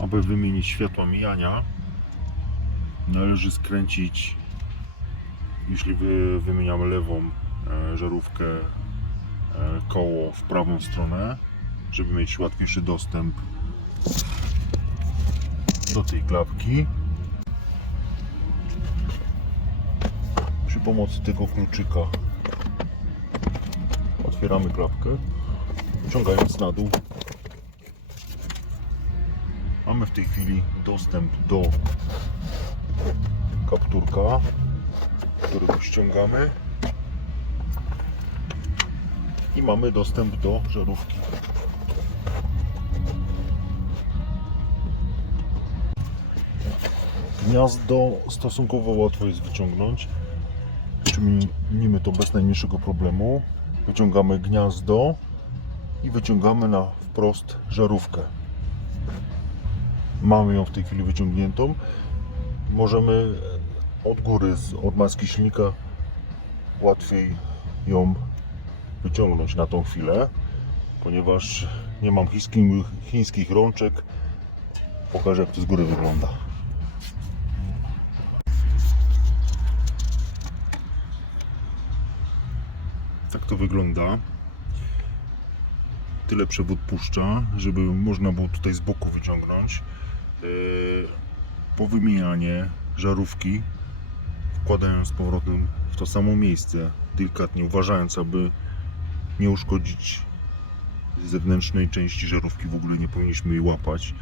aby wymienić światła mijania, należy skręcić, jeśli wy, wymieniamy lewą e, żarówkę, e, koło w prawą stronę, żeby mieć łatwiejszy dostęp do tej klapki. Przy pomocy tego kluczyka otwieramy klapkę, wyciągając na dół. W tej chwili dostęp do kapturka, którego ściągamy i mamy dostęp do żarówki. Gniazdo stosunkowo łatwo jest wyciągnąć. Czynimy to bez najmniejszego problemu. Wyciągamy gniazdo i wyciągamy na wprost żarówkę. Mamy ją w tej chwili wyciągniętą. Możemy od góry, od maski silnika łatwiej ją wyciągnąć na tą chwilę, ponieważ nie mam chińskich, chińskich rączek. Pokażę jak to z góry wygląda. Tak to wygląda. Tyle przewód puszcza, żeby można było tutaj z boku wyciągnąć. Yy, Po wymienianie żarówki, wkładając z powrotem w to samo miejsce, delikatnie uważając, aby nie uszkodzić zewnętrznej części żarówki, w ogóle nie powinniśmy jej łapać.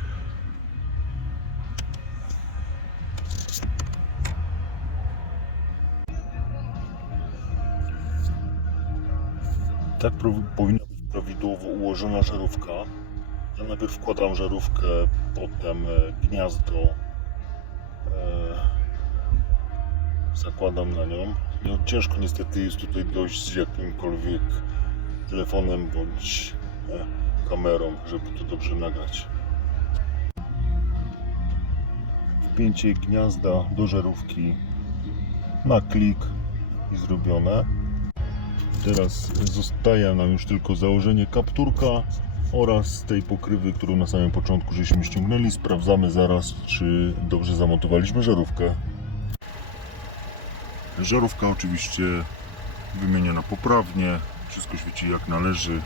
Tak powinna być prawidłowo ułożona żarówka. Ja najpierw wkładam żarówkę, potem e, gniazdo e, zakładam na nią. No, ciężko niestety jest tutaj dojść z jakimkolwiek telefonem bądź e, kamerą, żeby to dobrze nagrać. Wpięcie gniazda do żarówki na klik i zrobione. Teraz zostaje nam już tylko założenie kapturka oraz tej pokrywy, którą na samym początku żeśmy ściągnęli. Sprawdzamy zaraz, czy dobrze zamontowaliśmy żarówkę. Żarówka oczywiście wymieniona poprawnie, wszystko świeci jak należy.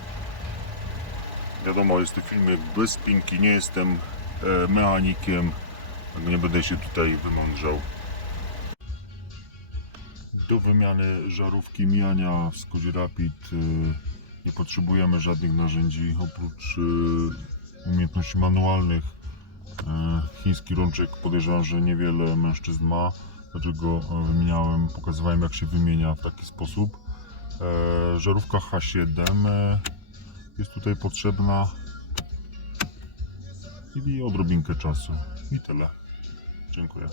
Wiadomo, jest to filmik bez spinki, nie jestem e, mechanikiem, nie będę się tutaj wymądrzał. Do wymiany żarówki mijania w Skodzie Rapid y, nie potrzebujemy żadnych narzędzi oprócz y, umiejętności manualnych. Y, Chiński rączek podejrzewam, że niewiele mężczyzn ma, dlatego e, wymieniałem, pokazywałem jak się wymienia w taki sposób. E, Żarówka H7 e, jest tutaj potrzebna i odrobinkę czasu. I tyle. Dziękuję.